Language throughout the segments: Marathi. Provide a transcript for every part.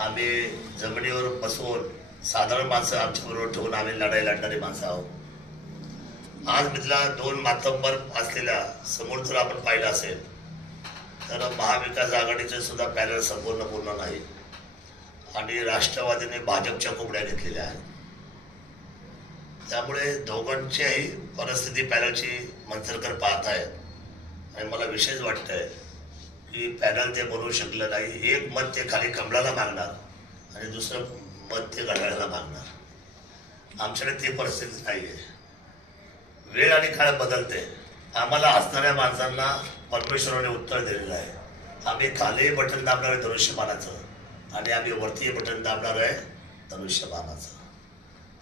आम्ही जमिनीवर बसवून साधारण माणसं आमच्याबरोबर ठेवून आम्ही लढाई लढणारी माणसं आहोत। आज मिथला दोन मातब्बर असलेल्या समोर जर आपण पाहिलं असेल तर महाविकास आघाडीचे सुद्धा पॅनल संपूर्ण नाही आणि राष्ट्रवादीने भाजपच्या कोबड्या घेतलेल्या आहेत। त्यामुळे दोघांचीही परिस्थिती पॅनलची मंथरकर पाहत आहेत आणि मला विशेष वाटतंय की पॅनल ते बनवू शकलं नाही। एक मत ते खाली कमळाला मागणार आणि दुसरं मत ते घड्याळाला मागणार। आमच्याकडे ती परिस्थिती नाही आहे। वेळ आणि काळ बदलते। आम्हाला असणाऱ्या माणसांना परमेश्वराने उत्तर दिलेलं आहे। आम्ही खाली बटन दाबणार आहे धनुष्यबाणाचं आणि आम्ही वरती बटन दाबणार आहे धनुष्यबाणाचं।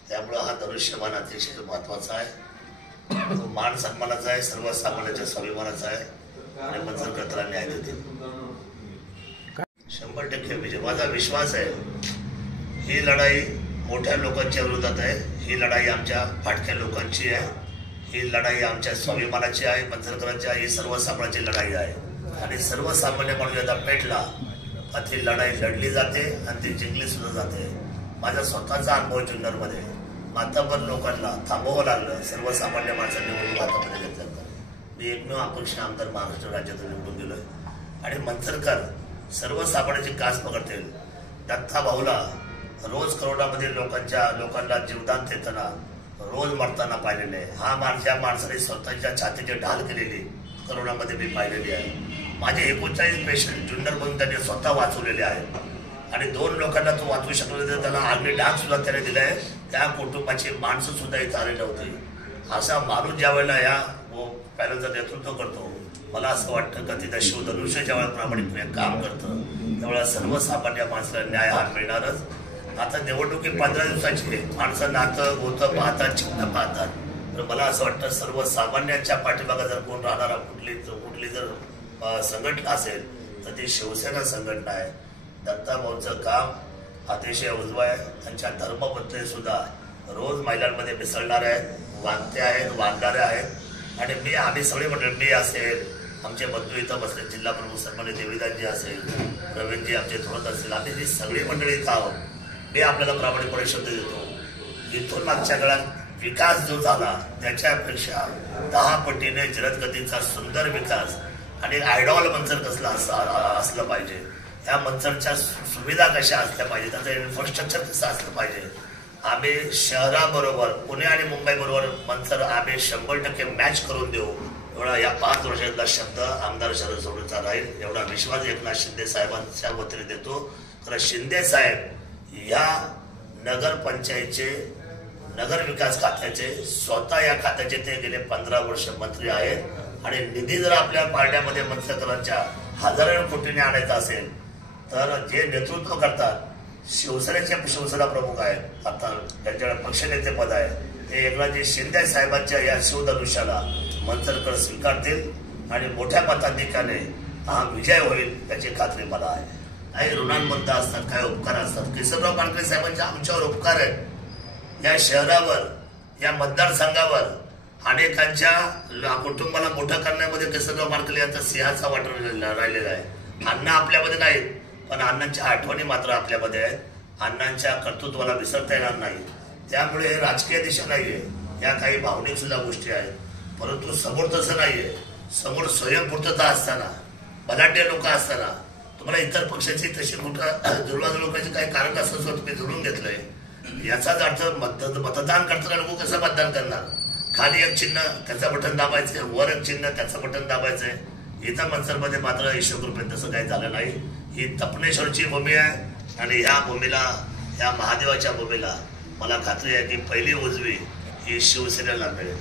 त्यामुळं हा धनुष्यबाण अतिशय महत्वाचा आहे। तो मान सन्मानाचा आहे, सर्वसामान्यांच्या स्वाभिमानाचा आहे आणि मंजरकर्त्याला न्याय देतील। 100% विजय माझा विश्वास आहे। ही लढाई मोठ्या लोकांच्या विरोधात आहे। ही लढाई आमच्या फाटक्या लोकांची आहे। ही लढाई आमच्या स्वाभिमानाची आहे, मंजरकरांची आहे। ही सर्वसामान्यांची लढाई आहे आणि सर्वसामान्य माणूस एकदा पेटला का ती लढाई लढली जाते आणि ती जिंकली सुद्धा जाते। माझा स्वतःचा अनुभव जुन्नरमध्ये मातब्बर लोकांना थांबवावं लागलं। सर्वसामान्य माणसांनी निवडून हातामध्ये घेतलं। मी एकमेव अपक्ष आमदार महाराष्ट्र राज्यातून निवडून गेलोय आणि मंजरकर सर्वसामान्यांची कास पकडतील। दत्ता भाऊला रोज करोडामध्ये लोकांना जीवदान देताना रोज मरताना पाहिलेले आहे। या माणसाने स्वतःच्या छातीची ढाल केलेली करोनामध्ये मी पाहिलेली आहे। माझे 39 पेशंट जुन्नरमधून त्यांनी स्वतः वाचवलेले आहेत आणि 2 लोकांना तो वाचवू शकलो तर त्याला आग्नेय डाग सुद्धा त्याने दिलाय। त्या कुटुंबाची माणसं सुद्धा इथं आले नव्हती। असा माणूस ज्या वेळेला या पॅनलचं नेतृत्व करतो मला असं वाटतं का तिथं शिवधनुष्य ज्या वेळेला प्रामाणिकपणे काम करतं त्यावेळेला सर्वसामान्य माणसाला न्याय हा मिळणारच। आता निवडणुकी 15 दिवसाची माणसं नातं गोतं पाहतात, चिन्ह पाहतात। तर मला असं वाटतं सर्वसामान्यांच्या पाठीमागे जर कोण राहणारा कुठली जर संघटना असेल तर ती शिवसेना संघटना आहे। दत्ता भाऊंचं काम अतिशय उजवं आहे। त्यांच्या धर्मपत्नी सुद्धा रोज महिलांमध्ये मिसळणार आहेत, वागते आहेत, वागणारे आहेत आणि आम्ही सगळे मंडळी, मी असेल, आमचे बंधू इथं बसले, जिल्हा प्रमुख सन्मान्य देवीदासजी असेल, प्रवीणजी आमचे थोडं असेल, आम्ही ही सगळी मंडळी इथं आहोत। मी आपल्याला प्रामाणिकपणे शब्द देतो इथून मागच्या काळात विकास जो झाला त्याच्यापेक्षा 10 पटीने जलदगतीचा सुंदर विकास आणि आयडॉल मंचर कसला असलं पाहिजे, या मंचरच्या सुविधा कशा असल्या पाहिजे, त्याचं इन्फ्रास्ट्रक्चर कसं असलं पाहिजे। आम्ही शहराबरोबर पुणे आणि मुंबई बरोबर मंचर आम्ही 100% मॅच करून देऊ एवढा या 5 वर्षातला शब्द आमदार शरद सोडूचा राहील एवढा विश्वास एकनाथ शिंदे साहेबांच्या वतीने देतो। कारण शिंदे साहेब या नगरपंचायतचे नगर विकास खात्याचे स्वतः या खात्याचे ते गेले 15 वर्ष मंत्री आहेत आणि निधी जर आपल्या पारड्यामध्ये मंत्र्यांच्या हजारो कोटीने आणायचा असेल तर जे नेतृत्व करतात शिवसेना प्रमुख आहेत, आता त्यांच्याकडे पक्षनेते पद आहे, ते एकनाथजी शिंदे साहेबांच्या या शिवधनुष्याला मंत्रकर स्वीकारतील आणि मोठ्या मताधिक्याने हा विजय होईल याची खात्री मला आहे। काही ऋणांबद्ध असतात, काही उपकार असतात। किसनराव पानखरे साहेबांचे आमच्यावर उपकार आहेत। या शहरावर, या मतदारसंघावर अनेकांच्या कुटुंबाला मोठं करण्यामध्ये किसनराव पानखरे यांचा सिंहाचा वाटा राहिलेला आहे। अण्णा आपल्यामध्ये नाहीत पण अण्णांच्या आठवणी मात्र आपल्यामध्ये आहेत। अण्णांच्या कर्तृत्वाला विसरता येणार नाही। त्यामुळे हे राजकीय दिशा नाहीये, या काही भावनिक सुद्धा गोष्टी आहेत, परंतु समोर तसं नाहीये। समोर स्वयंपूर्तता असताना, बलाढ्य लोक असताना तुम्हाला इतर पक्षाची तशी कुठं जुळवाजुळव करायची काही कारण असं स्वतः तुम्ही जुळून घेतलंय। याचाच अर्थ मतदान करताना लोक कसं मतदान करणार? खाली एक चिन्ह त्याचं बटन दाबायचंय, वर एक चिन्ह त्याचं बटन दाबायचंय। इथं मंचरमध्ये मात्र ईश्वरकृपेने तसं काही झालं नाही। ही तपनेश्वरची भूमी आहे आणि ह्या भूमीला, या महादेवाच्या भूमीला मला खात्री आहे की पहिली उजवी ही शिवसेनेला मिळेल।